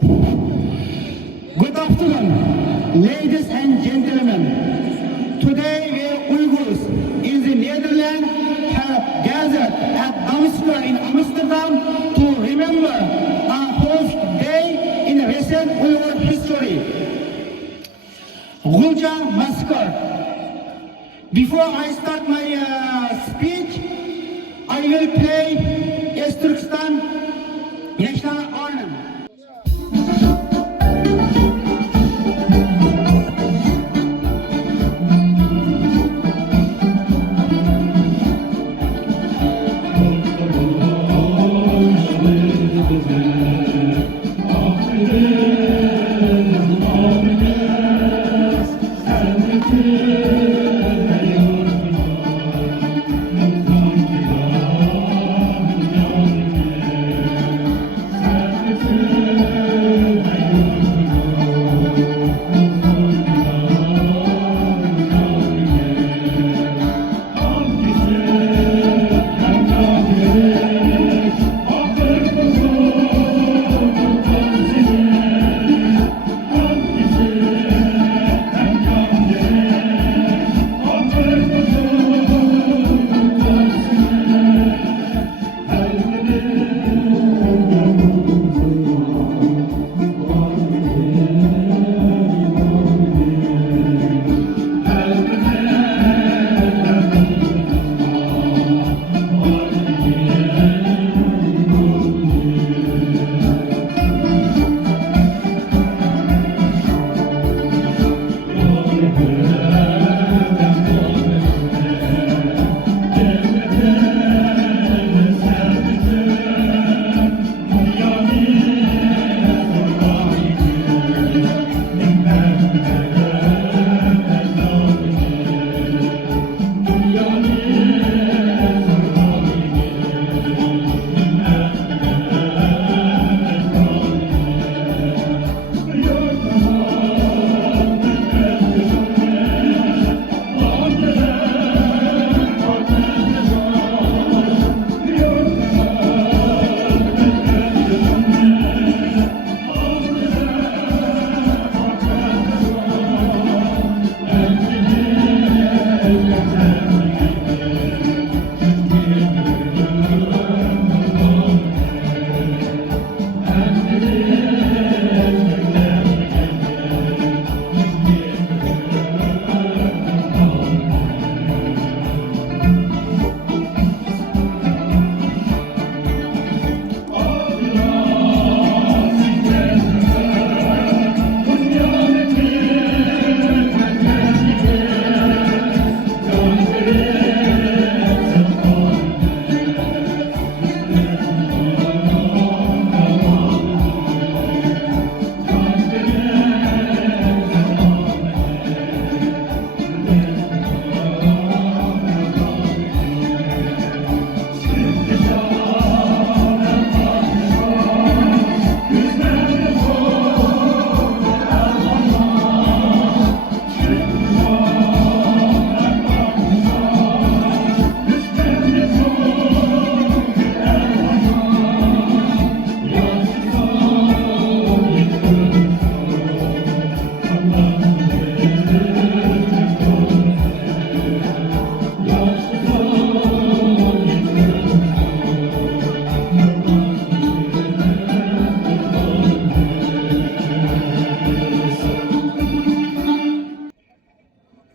Good afternoon, ladies and gentlemen. Today we Uyghurs in the Netherlands have gathered at damsquare in Amsterdam to remember a horrific day in recent Uyghur history, Ghulja Massacre. Before I start my speech, I will play East Turkestan national anthem.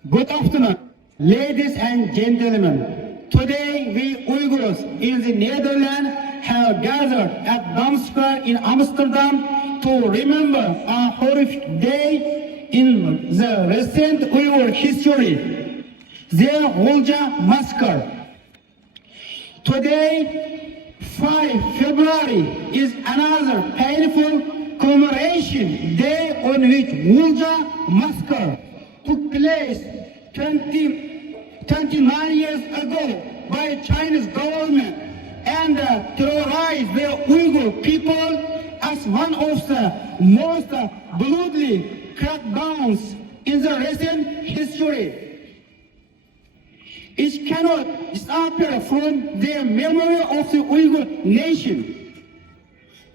Good afternoon, ladies and gentlemen. Today we Uyghurs in the Netherlands have gathered at damsquare in Amsterdam to remember a horrific day in the recent Uyghur history, the Ghulja Massacre. Today, 5 February is another painful commemoration day on which Ghulja Massacre took place 29 years ago by Chinese government and terrorized the Uyghur people as one of the most bloody crackdowns in the recent history. It cannot disappear from the memory of the Uyghur nation.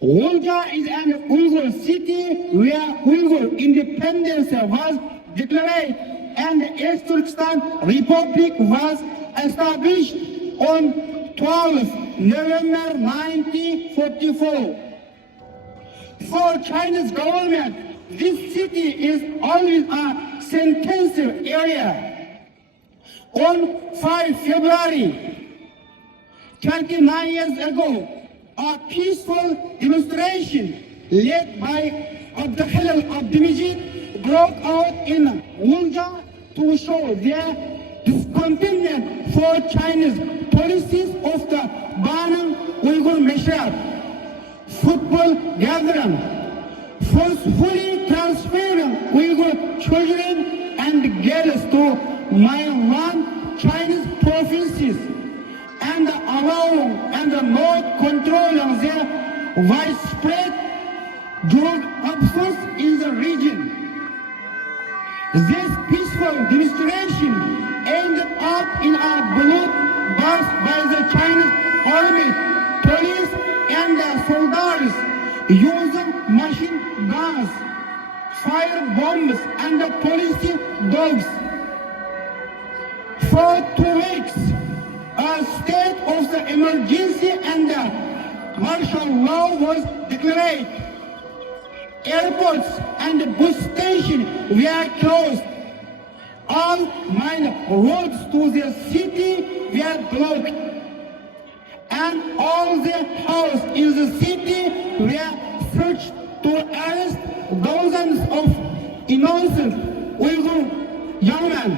Ghulja is an Uyghur city where Uyghur independence was declared and the East Turkestan Republic was established on 12 November 1944. For Chinese government, this city is always a sensitive area. On 5 February 29 years ago, a peaceful demonstration led by Abduhelil Abdumejit broke out in Ghulja to show their discontentment for Chinese policies of the Banning Uyghur Meshrep football gathering, forcefully transferring Uyghur children and girls to mainland Chinese provinces and allowing and not controlling their widespread drug abuse in the region. This peaceful demonstration ended up in a bloodbath by the Chinese army, police, and soldiers using machine guns, fire bombs, and police dogs. For 2 weeks, a state of the emergency and martial law was declared. Airports and bus stations were closed. All main roads to the city were blocked. And all the houses in the city were searched to arrest dozens of innocent Uyghur young men.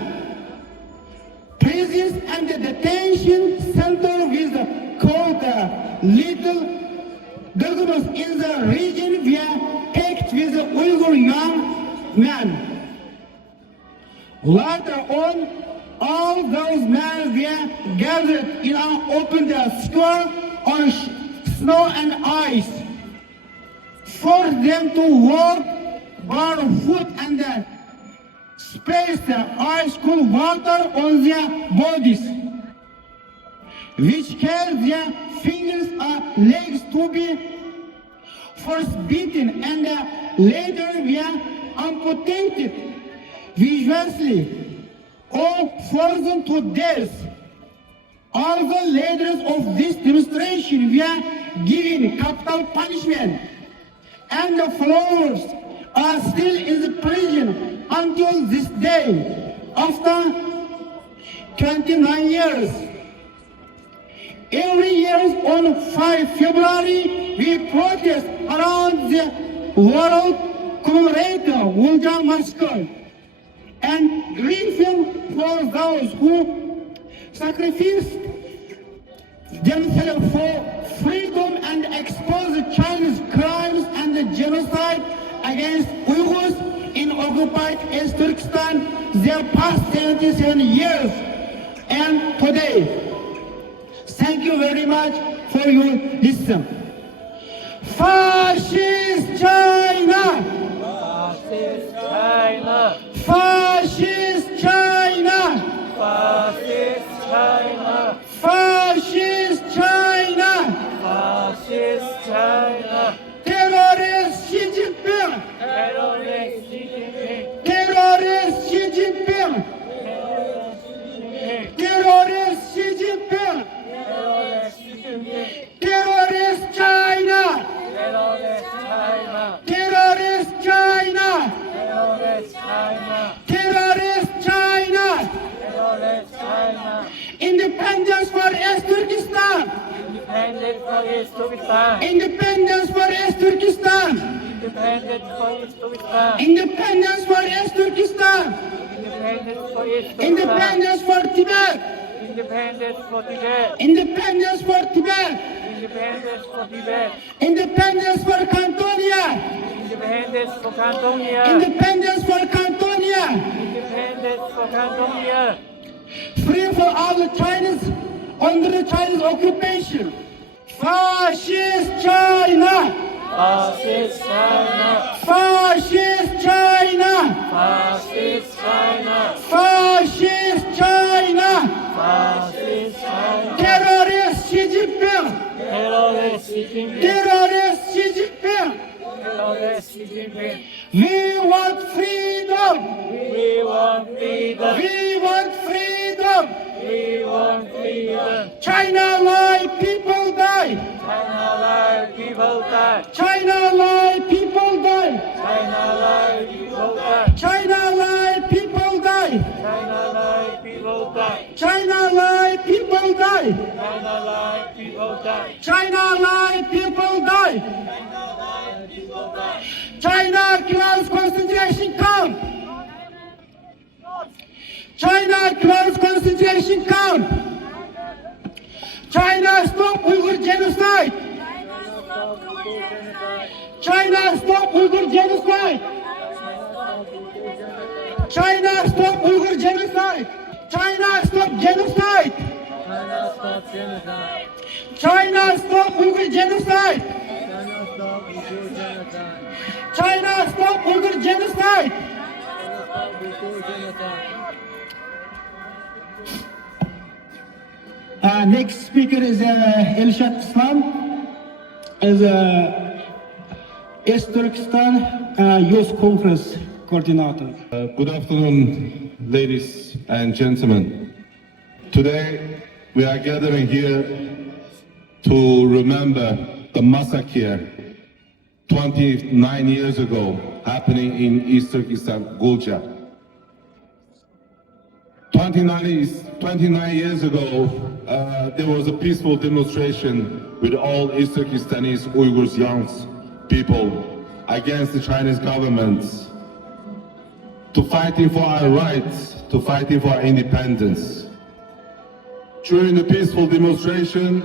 Prisons and detention centers with called little Ghuljas in the region were packed with Uyghur young men. Later on, all those men were gathered in an open square on snow and ice, forced them to walk barefoot and splashed ice-cold water on their bodies, which caused their fingers or legs to be frostbitten and later were amputated vigorously or frozen to death. All the leaders of this demonstration were given capital punishment, and the followers are still in the prison until this day, after 29 years. Every year on 5 February, we protest around the world, commemorate the Ghulja Massacre, and grieving for those who sacrificed themselves for freedom and exposed Chinese crimes and genocide against Uyghurs in occupied East Turkestan their past 77 years and today. Thank you very much for your listen. Fascist China! Fascist China! Fascist China! Fascist China! Fascist China! Fascist China! Terrorist Xi Jinping! Terrorist Xi Jinping! Terrorist Xi Jinping! Terrorist Xi Jinping! Terrorist Xi Jinping! Terrorist China! Terrorist China! Terrorist China! Terrorist China! Terrorist China! Terrorist China! Independence for East Turkestan! Independent for East Turkestan! Independence for East Turkestan! Independent for East Turkestan! Independence for East Turkestan! Independent for East Turkestan! Independence for Tibet! Independence for Tibet! Independence for Tibet! Independence for Tibet! Independence for Cantonia! Independence for Cantonia! Independence for Cantonia! Independence for Cantonia! Free for all the Chinese under the Chinese occupation! Fascist China! Fascist China! Fascist China! Fascist China! Fascist China! Fascist China! Terrorist Xi Jinping! Terrorist Xi Jinping! Terrorist Xi Yes, Xi Jinping. We want freedom. We want freedom. We want freedom. We want freedom. China lie, people die. China life, people die. China lie, people die. China life, people die. China lie, people die. China life, people die. China lie, people die. China life, people die. China lie, people die. China close concentration camp. China close concentration camp. China stop Uyghur genocide. China stop Uyghur genocide. China stop Uyghur genocide. China stop genocide. China stop genocide. China stop Uyghur genocide. China stop Uyghur genocide. China stop Uyghur genocide. Uyghur genocide. Next speaker is Elshad Islam, is East Turkestan Youth Conference coordinator. Good afternoon, ladies and gentlemen. Today, we are gathering here to remember the massacre 29 years ago happening in East Turkestan, Ghulja. 29 years ago, there was a peaceful demonstration with all East Turkestanese Uyghurs young people against the Chinese government to fighting for our rights, to fighting for our independence. During the peaceful demonstration,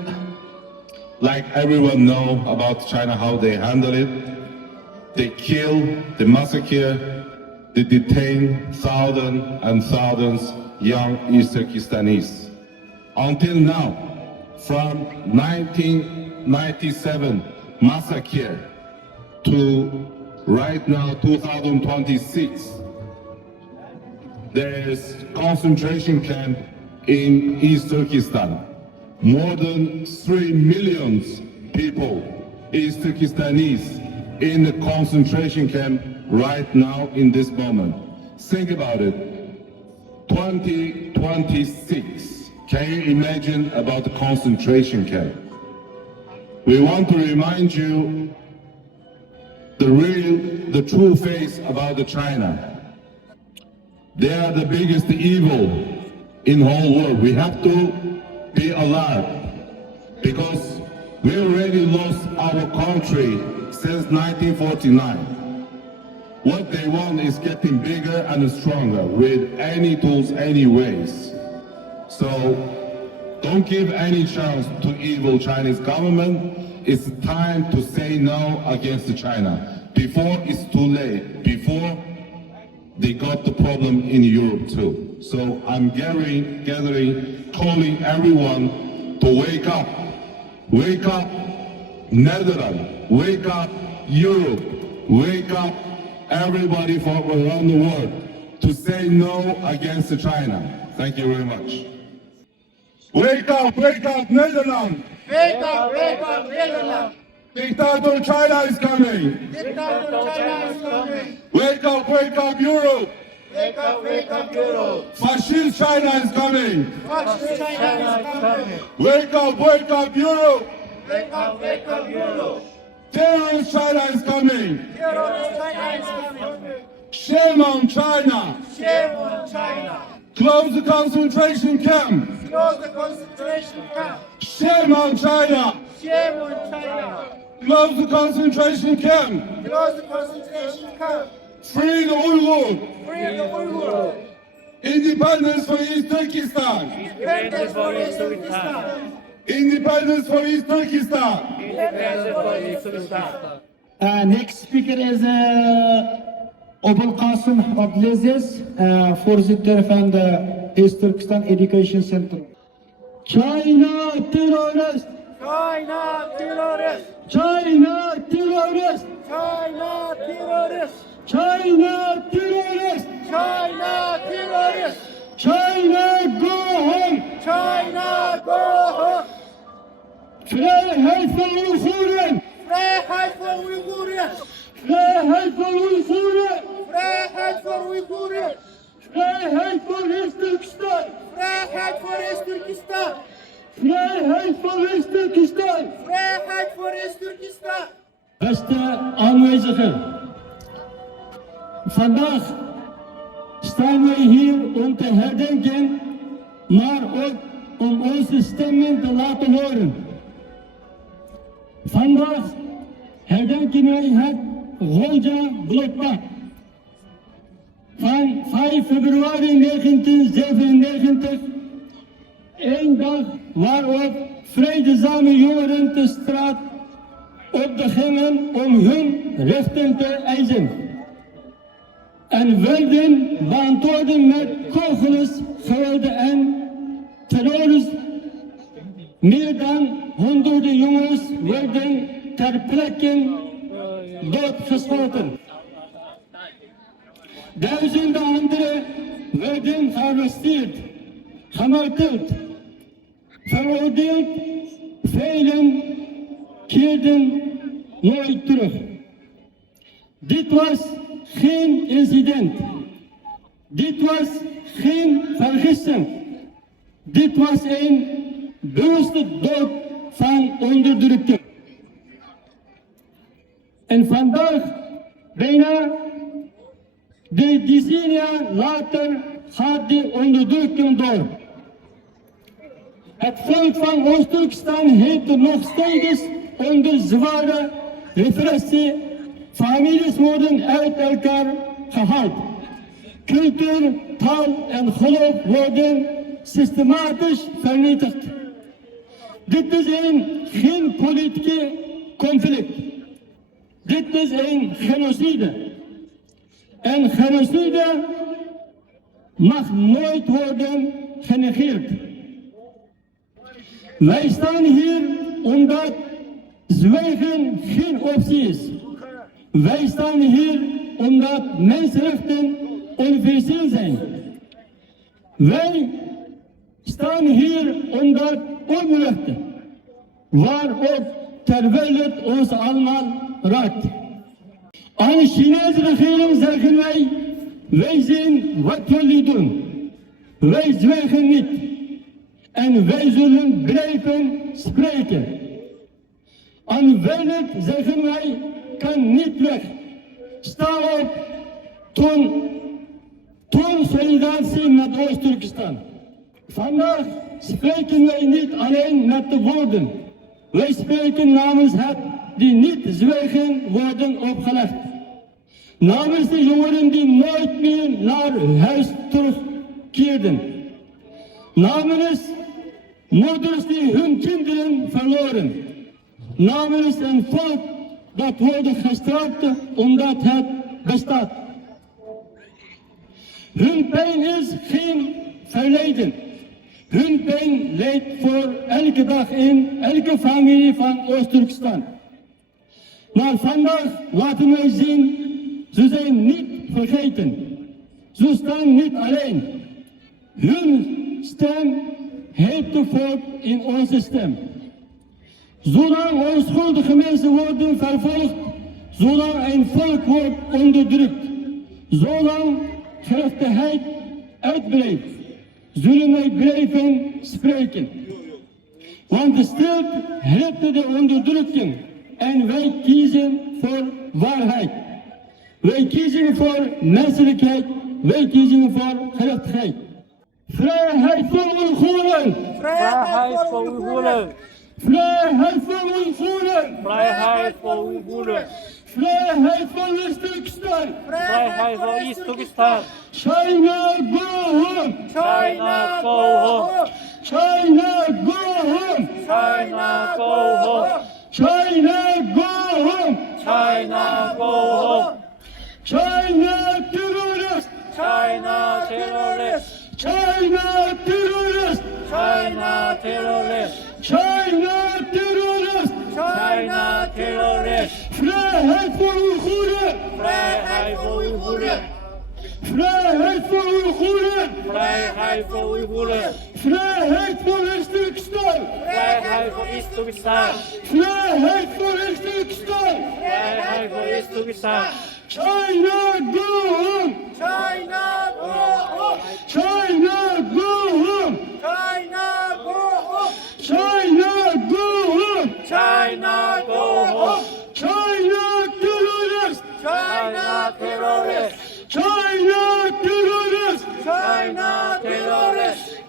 like everyone know about China, how they handle it, they kill, they massacre, they detain thousands and thousands young East Turkestanese. Until now, from 1997 massacre to right now 2026, there is concentration camp in East Turkestan. More than 3 million people, East Turkestanese, in the concentration camp right now in this moment. Think about it. 2026. Can you imagine about the concentration camp? We want to remind you the true face about the China. They are the biggest evil in the whole world. We have to be alert because we already lost our country since 1949. What they want is getting bigger and stronger with any tools, any ways. So don't give any chance to evil Chinese government. It's time to say no against China before it's too late, before they got the problem in Europe too. So I'm gathering, calling everyone to wake up. Wake up, Netherlands. Wake up, Europe. Wake up, everybody from around the world to say no against China. Thank you very much. Wake up, Netherlands. Wake up, Netherlands. Dictator China is coming. Dictator China is coming. Wake up, Europe. Wake up, Europe. Fascist China is coming. Fascist China is coming. Wake up, Europe. Wake up, Europe. Terrorist China is coming. Terrorist China is coming. Shame on China. Shame on China. Close the concentration camp. Close the concentration camp. Shame on China. Shame on China. Close the concentration camp. Close the concentration camp. Free the Uyghur. Free the Uyghurs. Independence for East Turkestan. Independence for East Turkestan. Independence for East Turkestan. Independence for East Turkestan. Next speaker is Abul Qasim Abdulaziz, forzitter from the East Turkestan Education Center. China terrorist! China terrorist. China terrorist! China terrorist. China terrorist! China terrorist. China go home! China go home. Freiheit für Uiguren! Freiheit für Uiguren. Vrijheid voor Oeigoeren! Vrijheid voor Oeigoeren! Vrijheid voor East Turkestan! Vrijheid voor East Turkestan! Vrijheid voor East Turkestan! Vrijheid voor East Turkestan! Beste aanwezigen, vandaag staan wij hier om te herdenken, maar ook om onze stemmen te laten horen. Vandaag herdenken wij het Ghulja blokpad van 5 februari 1997, een dag waarop vreedzame jongeren de straat opgingen om hun rechten te eisen. En werden beantwoorden met kogels, geweld en terrorisme. Meer dan honderden jongens werden ter plekke doodgeschoten. Duizenden anderen werden gearresteerd, gemarteld, veroordeeld. Velen keerden nooit terug. Dit was geen incident. Dit was geen vergissing. Dit was een bewuste dood van onderdrukking. En vandaag, bijna 3 decennia later, gaat de onderdrukking door. Het volk van Oost-Turkestan heeft nog steeds onder zware repressie. Families worden uit elkaar gehaald. Cultuur, taal en geloof worden systematisch vernietigd. Dit is geen politieke conflict. Dit is een genocide. En genocide mag nooit worden genegeerd. Wij staan hier omdat zwijgen geen optie is. Wij staan hier omdat mensenrechten universeel zijn. Wij staan hier omdat onrechten, waarop terwijl het ons allemaal raakt. Aan de Chinese regering zeggen wij zien wat jullie doen. Wij zwijgen niet. En wij zullen blijven spreken. Aan welk zeggen wij kan niet weg. Sta op, toon solidariteit met Oost-Turkestan. Vandaag spreken wij niet alleen met de woorden. Wij spreken namens het die niet zwijgen worden opgelegd. Namens de jongeren die nooit meer naar huis terugkeerden. Namens moeders die hun kinderen verloren. Namens een volk dat wordt gestraft omdat het bestaat. Hun pijn is geen verleden. Hun pijn leidt voor elke dag in elke familie van Oost-Turkestan. Maar vandaag laten wij zien, ze zijn niet vergeten. Ze staan niet alleen. Hun stem heeft de volk in onze stem. Zolang onschuldige mensen worden vervolgd, zolang een volk wordt onderdrukt, zolang gerechtigheid uitblijft, zullen wij blijven spreken. Want de stilte helpt de onderdrukking en wij kiezen voor waarheid. Wij kiezen voor menselijkheid, wij kiezen voor gerechtigheid. Vrijheid voor Uyghurs! Vrijheid voor Oeigoeren! Vrijheid voor Uyghurs! Vrijheid voor Oeigoeren! Vrijheid voor East Turkestan! Vrijheid voor East Turkestan! China go home! China go home! China go home! China go home! China go home! China go home! China terrorist! China terrorist! China terrorist! China terrorist! China terrorist! China terrorist! Vrijheid voor Uyghurs! Vrijheid voor Oeigoeren! Vrijheid voor Uyghurs! Vrijheid voor Oeigoeren! Fly hate for East Turkestan! Fly high for East Turkestan! Fly hate for East Turkestan! Fly high for East Turkestan! China go home! China go home! China go home! China go home! China go home! China go home! China terrorist! China terrorist! China terrorist! China terrorist!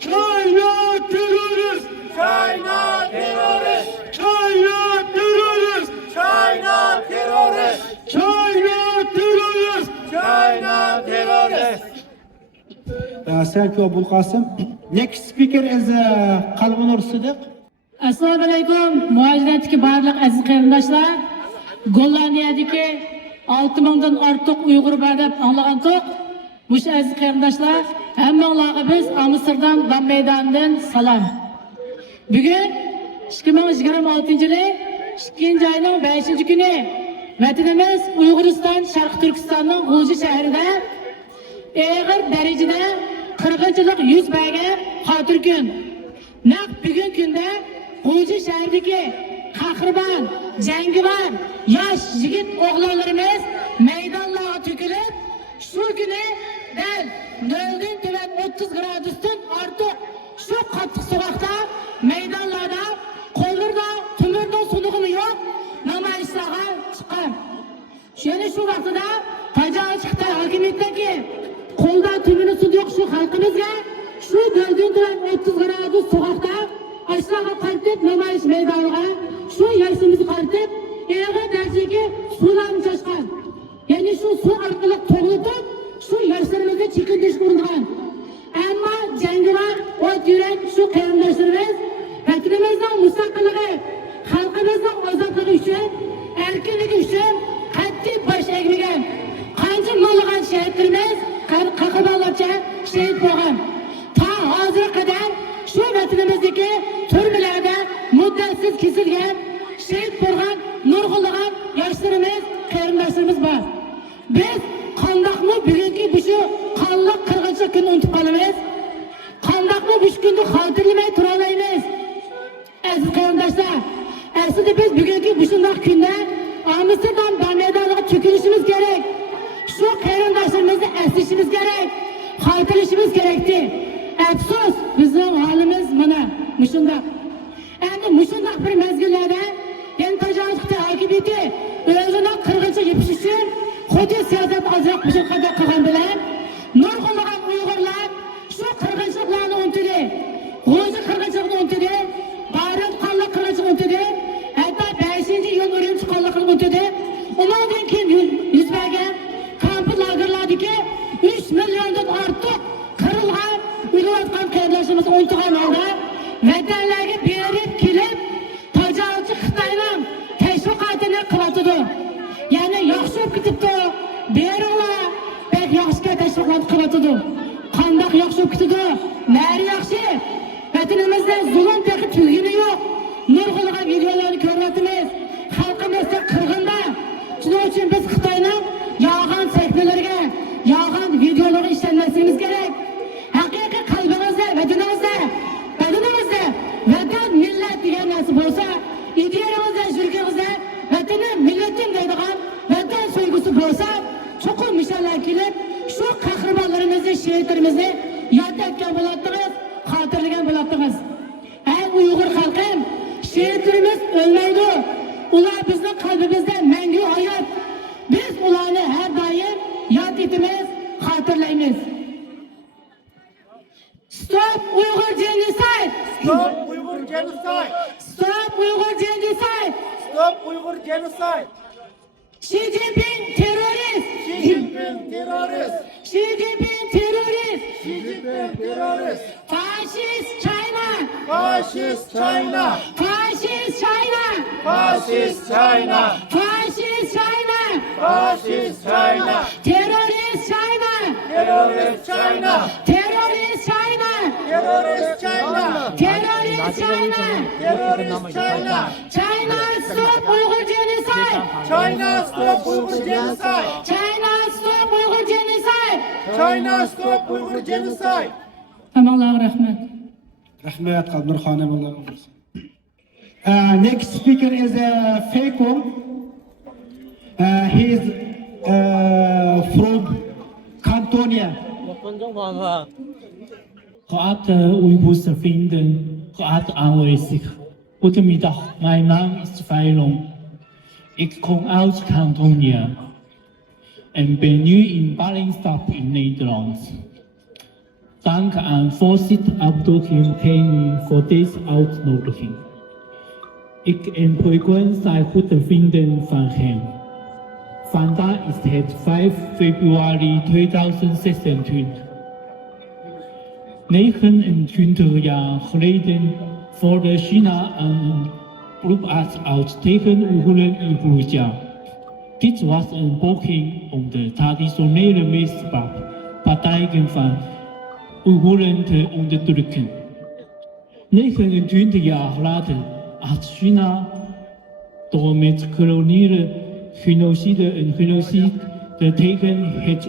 China terrorist! China terrorist! China terrorist! China terrorist! China terrorist! China terrorist! Thank you, Abul Qasim. Next speaker is Qalbinur Siddiq. Assalomu alaykum. Muajiratdagi barliq aziz qarindoshlar. Gollandiyadagi 6000 dan ortiq Uyg'ur bor deb anglagandik. Bu aziz qarindoshlar, hammanglarga biz Amsterdam maydonidan salom. Bugun 2026-yili 2-oyning 5-kuni vatanimiz Uyg'uriston Sharq Turkistonning Ghulja shahrida ağır derecede qirg'inchilik yuz bergan xotir kun. Naq bugun kunda Ghulja shahridagi qahramon, jangovar, yosh yigit o'g'lonlarimiz maydonlarga to'kilib, shu kuni dal 0 dan 30 gradusdan ortiq shu qattiq sovuqda maydonlarda qo'llarda tumirdan sunug'imi yo'q namoyishlarga chiqqan. Shuni shu vaqtida tajovuz Xitoy hokimiyatidagi qo'lda tumini sudi yo'q shu xalqimizga shu 0 dan 30 gradus sovuqda aşağıya qartib namoyish maydoniga shu yarsimizni qartib og'ir darajadagi suvlarni chashgan. Ya'ni shu suv orqali to'g'ritib shu yarsimizni chekindirish uringan. Ammo jangovar o't yurak shu qarindoshlarimiz vatanimizning mustaqilligi, xalqimizning ozodligi uchun, erkinligi uchun qat'iy bosh egmagan. Qancha minglagan shahidlarimiz qahramonlarcha shahid bo'lgan. Ta hozirga qadar shu vatanimizdagi turmalarda muddatsiz kesilgan, shahid bo'lgan nurg'unlagan yoshlarimiz, qarindoshlarimiz bor. Biz qandoqmi bugungi bu shu qonliq qirg'inchilik kunni unutib qolamiz? Qandoqmi bu kunni xotirlamay tura olmaymiz? Aziz qarindoshlar, aslida biz bugungi bu shunday kunda Amsterdam maydoniga to'kilishimiz kerak. Shu qarindoshlarimizni eslashimiz kerak, xotirlashimiz kerakdi. Afsus, bizning holimiz mana shunday. Endi shunday bir mezgillarda yana tajovuz Xitoy hokimiyati o'zining qirg'inchilik yapish uchun xuddi siyosat ozroq bir qadar qilgan bilan nurg'unlagan Uyg'urlar shu qirg'inchiliklarni unutdi. Ghulja qirg'inchilikni unutdi. Barit qonli qirg'inchilikni unutdi. Hatto 5-yil urinchi qonliqni unutdi. Undan keyin yuz bergan kamp lagerlardagi 3 milliondan ortiq qirilgan uylayotgan qarindoshlarimizni unutgan holda vatanlarga berib kelib tajovuzchi Xitoyning tashviqotini qilyotdi. Ya'ni yaxshi bo'lib ketibdi. Beringlar, bek yaxshi tashviqot qilyotdi. Qandoq yaxshi bo'lib ketdi? Nari yaxshi? Vatanimizda zulm taqi tugini yo'q. Nurg'unlagan videolarni ko'ryapmiz. Xalqimizda qirg'inda. Shuning uchun biz Xitoyning yolg'on sahifalarga, yolg'on videolarga ishlanmasligimiz kerak. Haqiqiy qalbimizda, vatanimizda, vatan millat degan narsa bo'lsa, ideyamizda, yuragimizda vatani millatim deydigan vatan so'ygusi bo'lsa, chuqur mishallar kelib, shu qahramonlarimizni, shehidlarimizni yod etgan bo'ladimiz, xotirlagan bo'ladimiz. Ey Uyg'ur xalqim, shehidlarimiz o'lmaydi. Ular bizning qalbimizda mangu hayot. Biz ularni har doim yod etamiz, xotirlaymiz. Stop Uyghur genocide! Stop Uyghur genocide! Stop Uyghur genocide! Stop Uyghur genocide! Xi Jinping terrorist! Xi Jinping terrorist! Xi Jinping terrorist! Xi Jinping terrorist! Fascist China! Fascist China! Fascist China! Fascist China! Fascist China! Fascist China! Terrorist China! Terrorist China! Terrorist China! Terrorist China! Terrorist China! Terrorist China! China stop Uyghur genocide! China stop Uyghur genocide! China stop Uyghur genocide! China stop Uyghur genocide! Hammalarga rahmat. Rahmat Qalbnur Khanimullah. Next speaker is Faikun. He is from Cantonia. Geachte Uyghurs vrienden, geachte aanwezig. Goedemiddag, mijn naam is Failong. Ik kom uit Cantonia en ben nu in ballingstap in Nederland. Dank aan voorzitter Abdurehim Gheni voor deze uitnodiging. Ik en Faikun zijn goede vrienden van hem. Vandaag is het 5 februari 2026. 29 jaar geleden voerde China een bloedarts uit tegen Oeigoeren in Ghulja. Dit was een poging om de traditionele meesterpartijen van Oeigoeren te onderdrukken. 29 jaar later had China door met koloniale genocide en genocide tegen het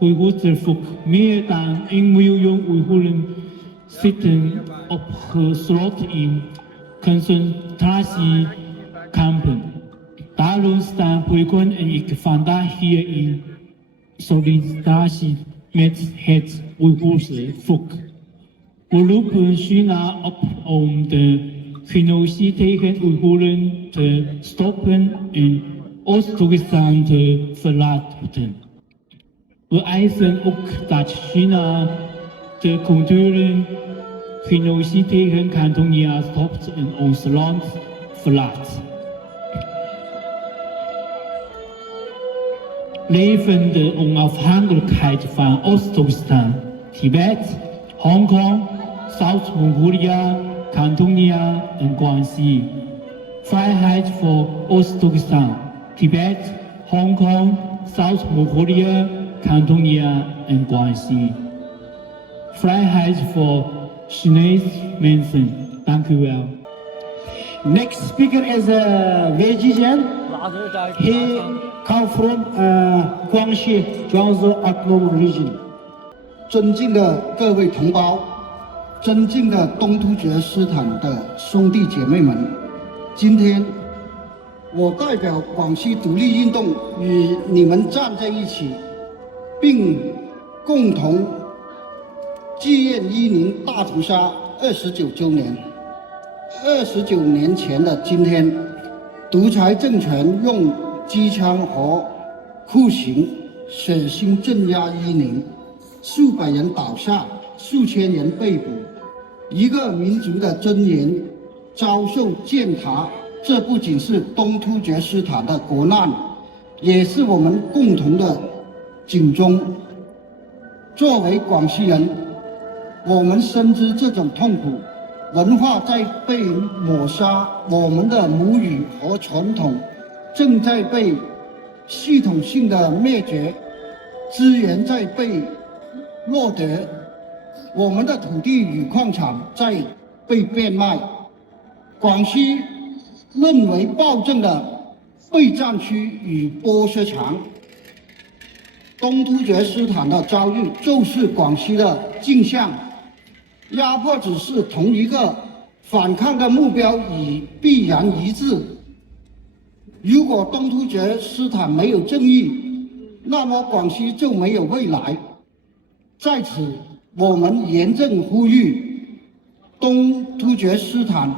Oeigoerse volk. Meer dan 1 miljoen Oeigoeren zitten opgesloten in concentratiekampen. Daarom staan Faikun en ik vandaag hier in solidariteit met het Oeigoerse volk. We roepen China op om de genocide tegen Oeigoeren te stoppen en Oost-Turkestan te verlaten. We eisen ook dat China de culturele genocide tegen Cantonia stopt en ons land verlaat. Leven de onafhankelijkheid van Oost-Turkestan, Tibet, Hongkong, Zuid-Mongolia, Cantonia en Guangxi. Vrijheid voor Oost-Turkestan, Tibet, Hongkong, Zuid-Mongolia, Cantonia en Guangxi. Vrijheid voor Chinese mensen. Dank u wel. Next speaker is Wei Jian. He come from Guangxi, Jiangsu Autonomous Region. 尊敬的各位同胞，尊敬的东突厥斯坦的兄弟姐妹们，今天我代表广西独立运动与你们站在一起，并共同纪念伊宁大屠杀29周年。29年前的今天，独裁政权用机枪和酷刑血腥镇压伊宁，数百人倒下，数千人被捕，一个民族的尊严遭受践踏。这不仅是东突厥斯坦的国难，也是我们共同的警钟。作为广西人，我们深知这种痛苦，文化在被抹杀，我们的母语和传统正在被系统性的灭绝，资源在被掠夺，我们的土地与矿产在被变卖。广西沦为暴政的备战区与剥削场。东突厥斯坦的遭遇就是广西的镜像。压迫只是同一个，反抗的目标已必然一致。如果东突厥斯坦没有正义，那么广西就没有未来。在此，我们严正呼吁：东突厥斯坦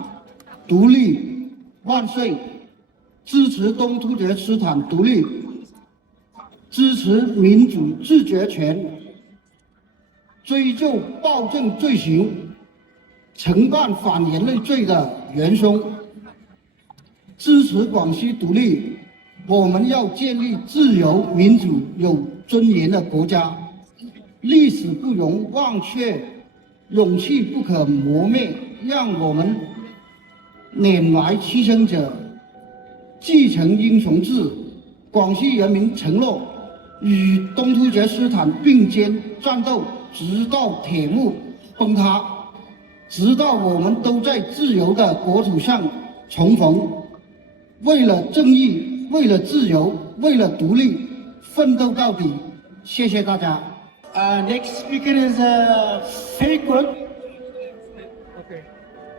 独立万岁！支持东突厥斯坦独立，支持民主自决权，追究暴政罪行，惩办反人类罪的元凶，支持广西独立。我们要建立自由、民主、有尊严的国家。历史不容忘却，勇气不可磨灭。让我们缅怀牺牲者，继承英雄志。广西人民承诺与东突厥斯坦并肩战斗，直到铁幕崩塌，直到我们都在自由的国土上重逢。为了正义，为了自由，为了独立，奋斗到底。谢谢大家。Next speaker is Faikun.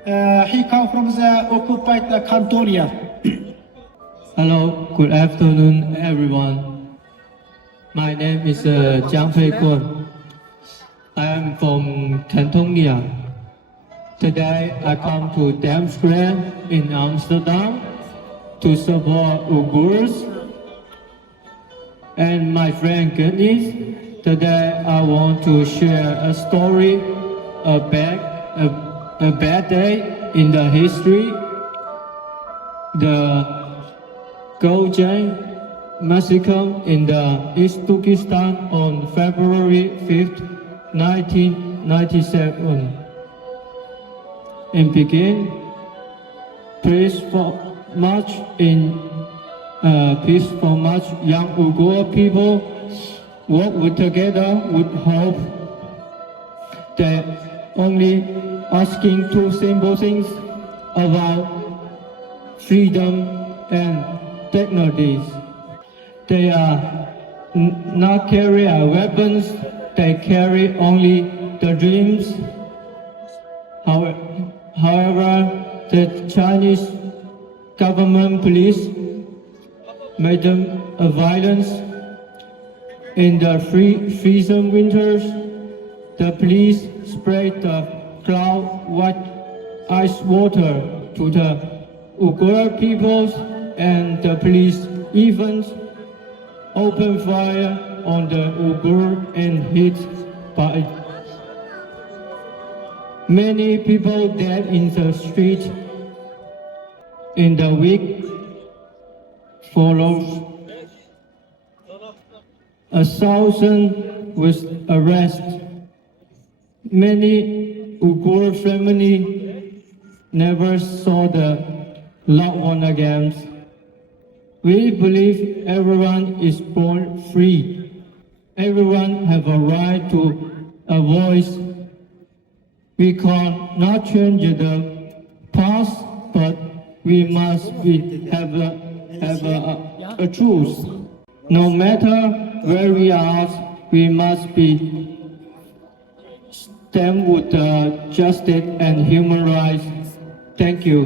He come from the occupied Cantonia. Hello, good afternoon, everyone. My name is Jiang Feikun. I am from Cantonia. Today, I come to damsquare in Amsterdam to support Uyghurs and my friend Gheni. Today, I want to share a story, a bad day in the history. The Ghulja Massacre in the East Turkestan on February 5th, 1997. And begin peace for much young Uyghur people work together with hope that only asking two simple things about freedom and technologies. They are not carry weapons, they carry only the dreams. However, the Chinese government police made them violence. In the freezing winters, the police sprayed the cloud white ice water to the Uyghur peoples, and the police even opened fire on the Uyghur and hit by many people dead in the street. In the week follows, 1,000 was arrested. Many Uyghur families never saw the loved one again. We believe everyone is born free. Everyone have a right to a voice. We cannot change the past, but we must have a truth. No matter where we are, we must stand with justice and human rights. Thank you.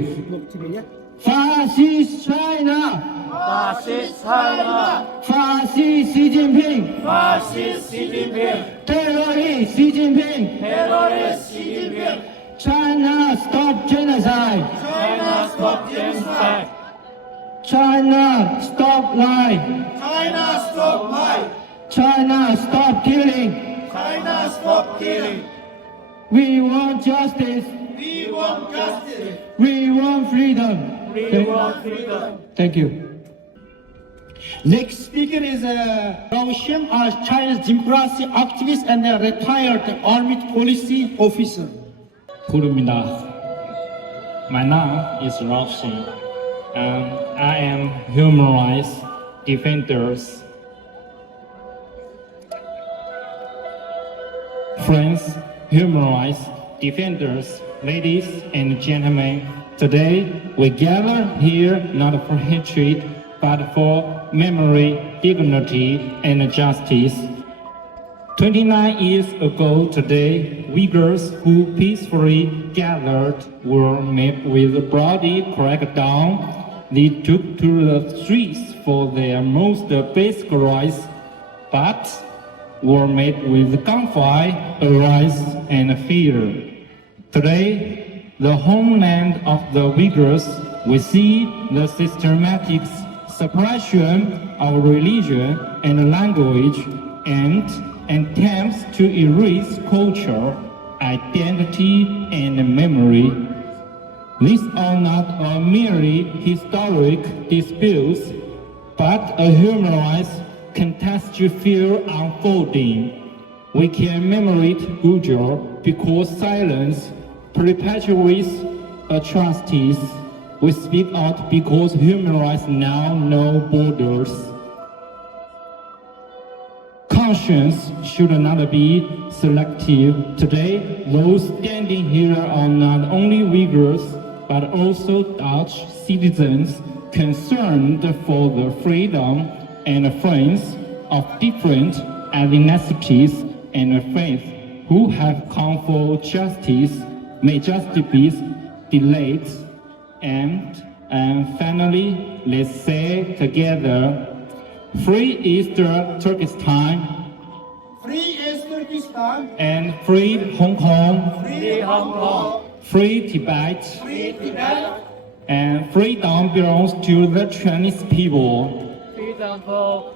Fascist China! Fascist China! Fascist Xi Jinping! Fascist Xi Jinping! Terrorist Xi Jinping! Terrorist Xi Jinping! China stop genocide! China stop genocide! China stop lie! China stop lie! China stop killing! China stop killing! We want justice! We want justice! We want freedom! We want freedom! Thank you. Next speaker is Rao Shem, a China's democracy activist and a retired army policy officer. Kurumida. My name is Roshan, and I am human rights defenders. Friends, human rights defenders, ladies and gentlemen, today we gather here not for hatred, but for memory, dignity, and justice. 29 years ago today, Uyghurs who peacefully gathered were met with a bloody crackdown. They took to the streets for their most basic rights, but were met with gunfire, arrest, and fear. Today, the homeland of the Uyghurs, we see the systematic suppression of religion and language and attempts to erase culture, identity, and memory. These are not merely historic disputes, but a human rights catastrophe unfolding. We can commemorate Ghulja because silence perpetuates atrocities. We speak out because human rights now know borders. Conscience should not be selective. Today, those standing here are not only Uyghurs, but also Dutch citizens concerned for the freedom and friends of different ethnicities and faiths who have come for justice. May justice delayed, and finally, let's say together, free East Turkestan Free East Turkestan. and free Hong Kong, Free Hong Kong. free Tibet, Free Tibet. and freedom belongs to the Chinese people.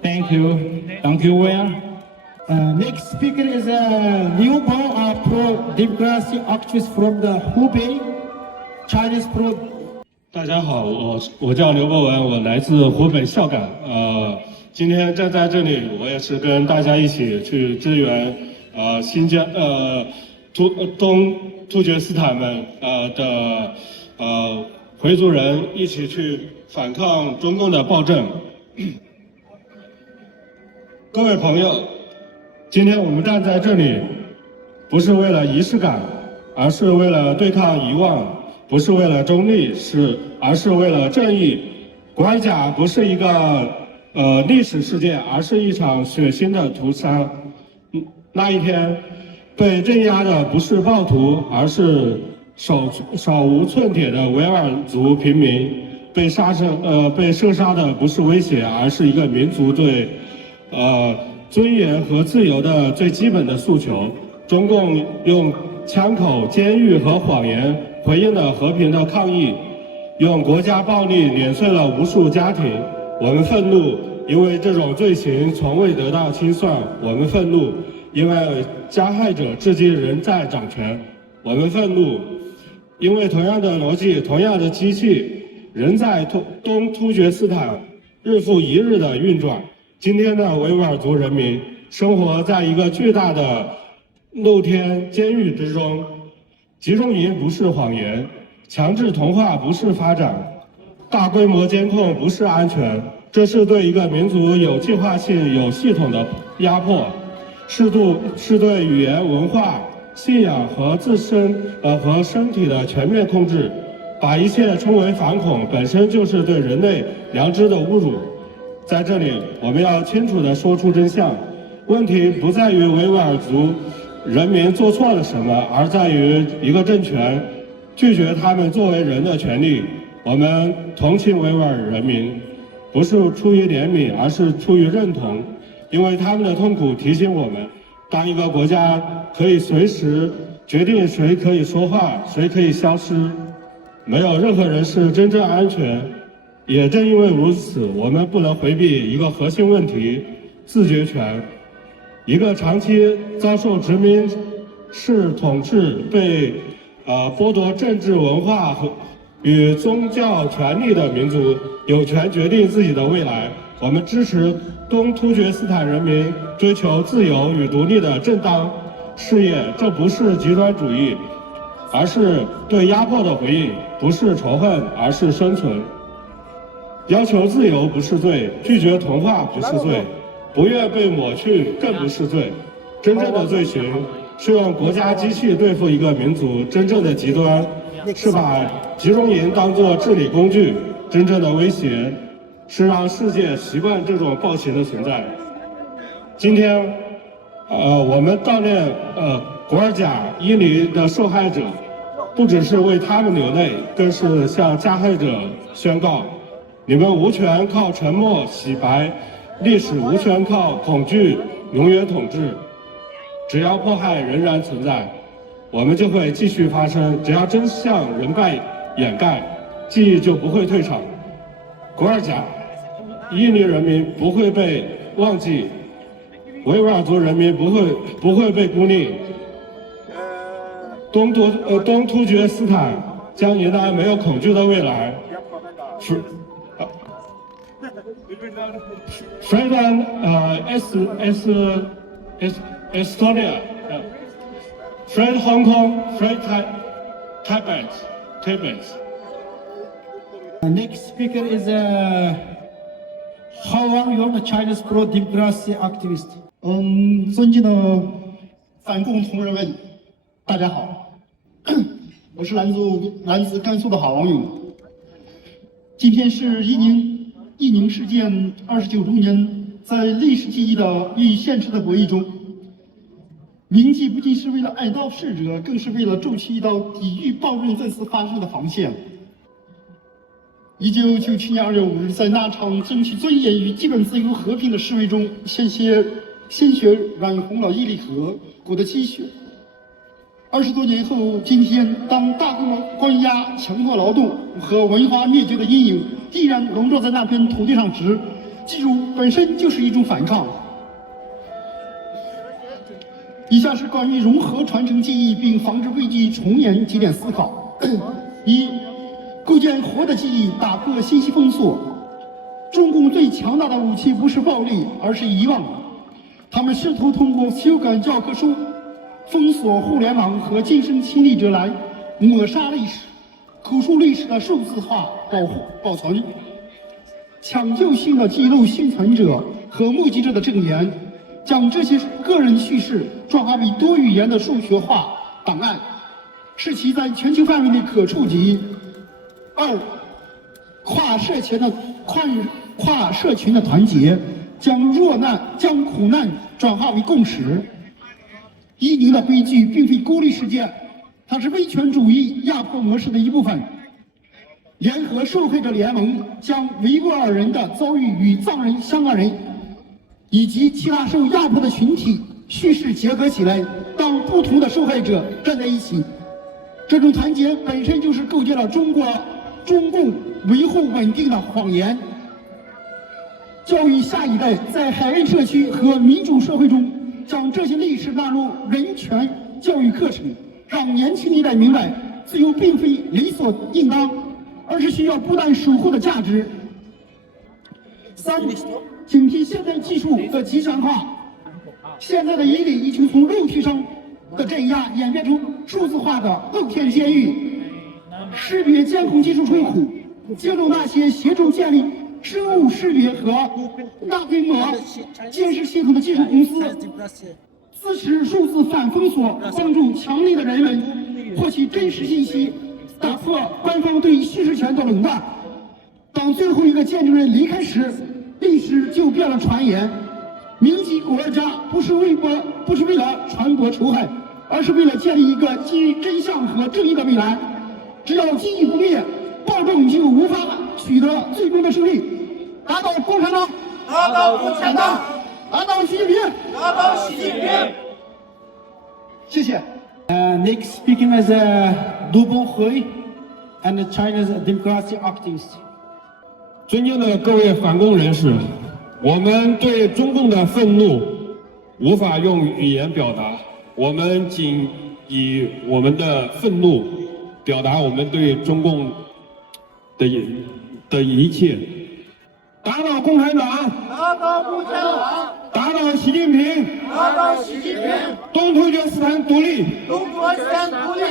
Thank you. Thank you well. Next speaker is Liu Bao, a pro-democracy activist from the Hubei, Chinese pro. 大家好，我叫刘博文，我来自湖北孝感。今天站在这里，我也是跟大家一起去支援新疆东突厥斯坦们的回族人一起去反抗中共的暴政。各位朋友，今天我们站在这里，不是为了仪式感，而是为了对抗遗忘；不是为了中立，而是为了正义。古尔甲不是一个历史事件，而是一场血腥的屠杀。那一天，被镇压的不是暴徒，而是手无寸铁的维吾尔族平民。被射杀的不是威胁，而是一个民族对尊严和自由的最基本的诉求。中共用枪口、监狱和谎言回应了和平的抗议，用国家暴力碾碎了无数家庭。我们愤怒，因为这种罪行从未得到清算；我们愤怒，因为加害者至今仍在掌权；我们愤怒，因为同样的逻辑、同样的机器仍在东突厥斯坦日复一日的运转。今天的维吾尔族人民生活在一个巨大的露天监狱之中，集中营不是谎言，强制同化不是发展，大规模监控不是安全，这是对一个民族有计划性、有系统的压迫，是对语言、文化、信仰和自身和身体的全面控制。把一切称为反恐，本身就是对人类良知的侮辱。在这里，我们要清楚地说出真相。问题不在于维吾尔族人民做错了什么，而在于一个政权拒绝他们作为人的权利。我们同情维吾尔人民，不是出于怜悯，而是出于认同，因为他们的痛苦提醒我们，当一个国家可以随时决定谁可以说话，谁可以消失，没有任何人是真正安全。也正因为如此，我们不能回避一个核心问题：自决权。一个长期遭受殖民式统治、被剥夺政治、文化与宗教权利的民族，有权决定自己的未来。我们支持东突厥斯坦人民追求自由与独立的正当事业，这不是极端主义，而是对压迫的回应；不是仇恨，而是生存。要求自由不是罪，拒绝同化不是罪，不愿被抹去更不是罪。真正的罪行是用国家机器对付一个民族，真正的极端是把集中营当作治理工具，真正的威胁是让世界习惯这种暴行的存在。今天，我们悼念古尔甲、伊犁的受害者，不只是为他们流泪，更是向加害者宣告：你们无权靠沉默洗白历史，无权靠恐惧永远统治。只要迫害仍然存在，我们就会继续发生；只要真相仍被掩盖，记忆就不会退场。古尔甲、伊犁人民不会被忘记，维吾尔族人民不会被孤立。东突厥斯坦将迎来没有恐惧的未来。Freedom Estonia, Free Hong Kong, Free Tibet. Next speaker is Hao Wangyong, a Chinese pro-democracy activist. 尊敬的反共同仁们，大家好，我是来自甘肃的郝王勇。今天是伊宁事件29周年，在历史记忆的与现实的博弈中，铭记不仅是为了哀悼逝者，更是为了筑起一道抵御暴政再次发生的防线。1997年2月5日，在那场争取尊严与基本自由和平的示威中，鲜血染红了伊犁河谷的积雪。20多年后，今天，当大规模关押、强迫劳动和文化灭绝的阴影依然笼罩在那片土地上时，记住本身就是一种反抗。以下是关于融合传承记忆并防止危机重演几点思考：一、构建活的记忆，打破信息封锁。中共最强大的武器不是暴力，而是遗忘。他们试图通过修改教科书、封锁互联网和晋升亲历者来抹杀历史，口述历史的数字化保存，抢救性的记录幸存者和目击者的证言，将这些个人叙事转化为多语言的数学化档案，使其在全球范围内可触及。二、跨社群的团结，将苦难转化为共识。伊宁的悲剧并非孤立事件，它是威权主义压迫模式的一部分。联合受害者联盟将维吾尔人的遭遇与藏人、香港人以及其他受压迫的群体叙事结合起来，当不同的受害者站在一起，这种团结本身就是构建了中共维护稳定的谎言。教育下一代在海外社区和民主社会中，将这些历史纳入人权教育课程，让年轻一代明白，自由并非理所应当，而是需要不断守护的价值。三、警惕现代技术的极端化。现在的伊犁已经从肉体上的镇压演变出数字化的露天监狱，识别监控技术冲突，揭露那些协助建立生物识别和大规模监视系统的技术公司，支持数字反封锁，帮助强力的人们获取真实信息，打破官方对叙事权的垄断。当最后一个见证人离开时，历史就变了传言。铭记国家不是为了传播仇恨，而是为了建立一个基于真相和正义的未来。只要记忆不灭，暴政就无法取得最终的胜利。打倒共产党，打倒共产党，打倒习近平，打倒习近平。谢谢。Next speaking is Du Bonghui and China's democracy activist. 尊敬的各位反共人士，我们对中共的愤怒无法用语言表达，我们仅以我们的愤怒表达我们对中共的一切。打倒共产党，打倒共产党，打倒习近平，打倒习近平，东突厥斯坦独立，东突厥斯坦独立，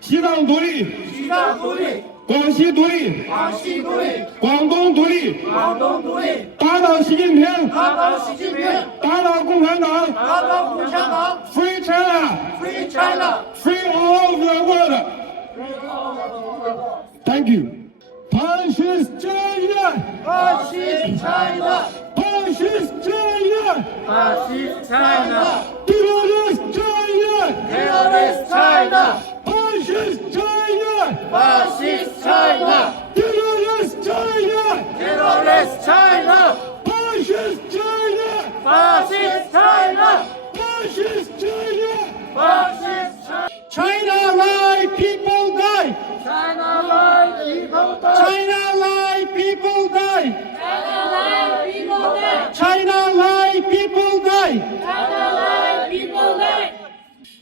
西藏独立，西藏独立，广西独立，广西独立，广东独立，广东独立，打倒习近平，打倒习近平，打倒共产党，打倒共产党 ，Free China， ，Free China， Free all over the world。Thank you。Fascist China， Fascist China， Fascist China， Fascist China， Terrorist China， Terrorist China， Fascist China， Fascist China， Terrorist China， Terrorist China， Fascist China， Fascist China， Fascist China， Fascist China。 China lie, people die. China life, people die. China lie, people die. China life, people die. China lie, people die. China life, people die.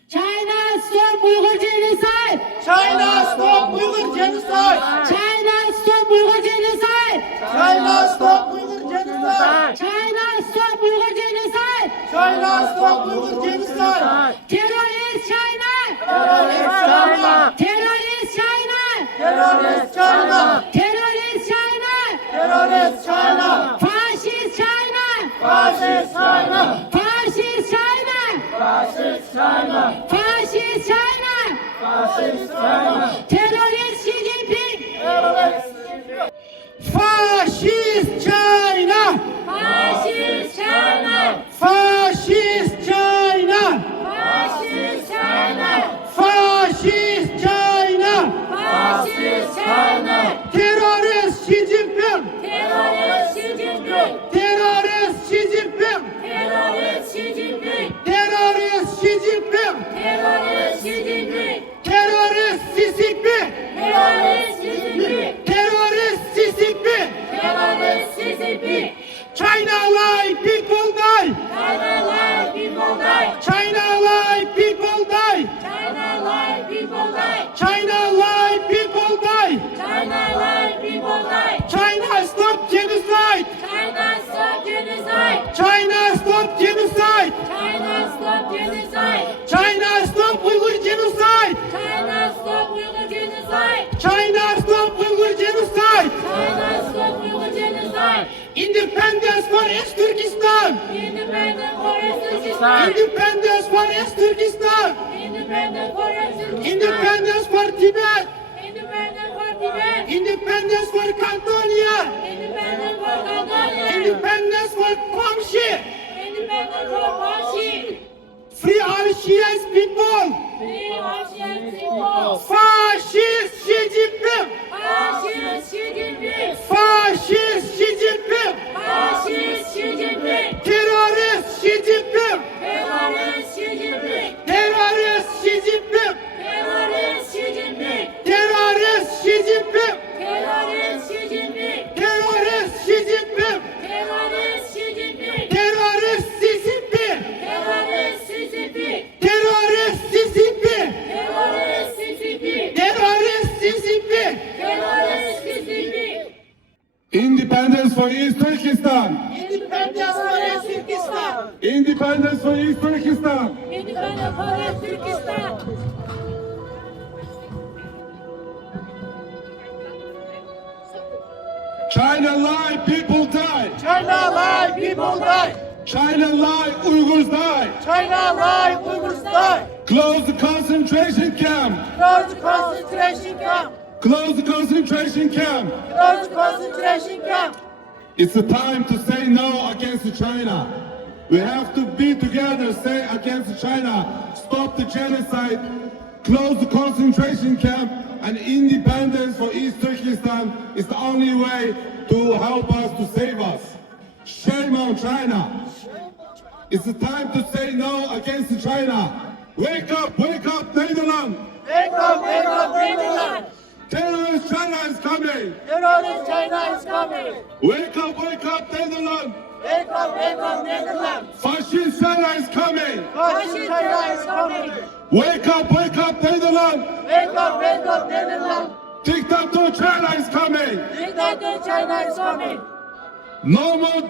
China stop Uyghur genocide! China stop Uyghur genocide. China stop Uyghur genocide! China stop Uyghur genocide. China stop Uyghur genocide! China stop Uyghur genocide. Terrorist China! Terrorist China. Terrorist China! Terrorist China. Terrorist China! Terrorist China. Fascist China! Fascist China. Fascist China! Fascist China. Fascist China! Fascist China. Terrorist Xi Jinping! Fascist China. Fascist China! Fascist China. Fascist Terrorist Xi Jinping! Terrorist Xi Jinping! Terrorist Xi Jinping! Terrorist Xi Jinping! Terrorist Xi Jinping! Terrorist Xi Jinping! Terrorist Xi Jinping! Terrorist Xi Jinping! China lie, people die! China lie, people die! China lie, people die! China lie, people die! China lie, people die! China lie, people die! China stop genocide! China stop genocide! China stop genocide! China stop genocide! China stop Uyghur genocide! China stop Uyghur genocide! China stop Uyghur genocide! China stop Uyghur genocide! Independence for East Turkestan! Independent for East Turkestan! Independence for East Turkestan! Independent for East Turkestan! Independence for Tibet! Independent for Tibet! Independence for Cantonia! Independent for Cambodia! Independence for Komshi! Independent for Guangxi! Free all Shiite people! Free Russian people! Fascist Xi Jinping! Fascist Xi Jinping! Fascist Xi Jinping! Fascist Xi Jinping! Terrorist Xi Jinping! Terrorist Xi Jinping! Terrorist Xi Jinping! Terrorist Xi Jinping! Terrorist Xi Jinping! Terrorist Xi Jinping! Terrorist Xi Jinping! Terrorist Xi Jinping! Terrorist Xi Jinping! Terrorist Xi Jinping! Terrorist Xi Jinping! Terrorist Xi Jinping! Terrorist Xi Jinping! Terrorist Xi Jinping! Independence for East Turkestan! Independence for East Turkestan! Independence for East Turkestan! Independence for East Turkestan! China lie, people die! China lie, people die! China lie, Uyghurs die! China lie, Uyghurs die! Close the concentration camp! Close the concentration camp! Close the concentration camp! Close the concentration camp! It's a time to say no against China. We have to be together, say against China, stop the genocide, close the concentration camp, and independence for East Turkestan is the only way to help us, to save us. Shame on China. It's the time to say no against China. Wake up, Netherlands! Wake up, Netherlands! Terrorist China is coming! Terrorist China is coming! Wake up, Netherlands! Wake up, Netherlands! Fascist China is coming! Fascist China is coming! Wake up, Netherlands! Wake up, Netherlands! Dictator China is coming! Dictator China is coming! No more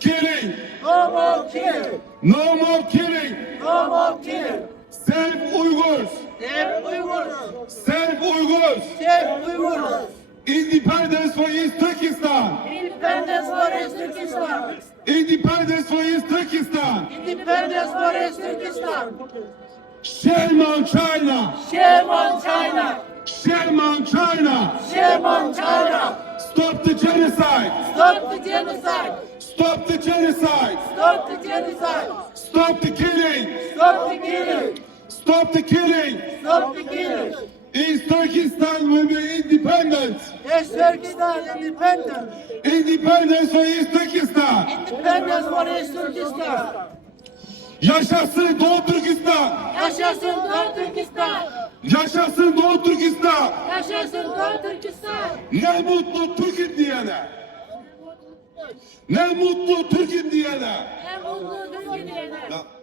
killing! No more killing! No more killing! No more killing! Save Uyghurs! Save Uyghurs! Save Uyghurs! Save Uyghurs! Independence for East Turkestan! Independence for East Turkestan! Independence for East Turkestan! Independence for East Turkestan! Shame on China! Shame on China! Shame on China! Shame on China! Stop the genocide! Stop the genocide! Stop the genocide! Stop the genocide! Stop the killing! Stop the killing! Stop the killing! Stop the killing! East Turkestan will be independent! East Turkestan independent! Independence for East Turkestan! Independence for East Turkestan! Yaşasın Doğu Türkistan! Yaşasın Doğu Türkistan! Yaşasın Doğu Türkistan! Yaşasın Doğu Türkistan! Ne mutlu Türk'üm diyene! Ne mutlu Türk'üm diyene! Ne mutlu Türkiye'ye!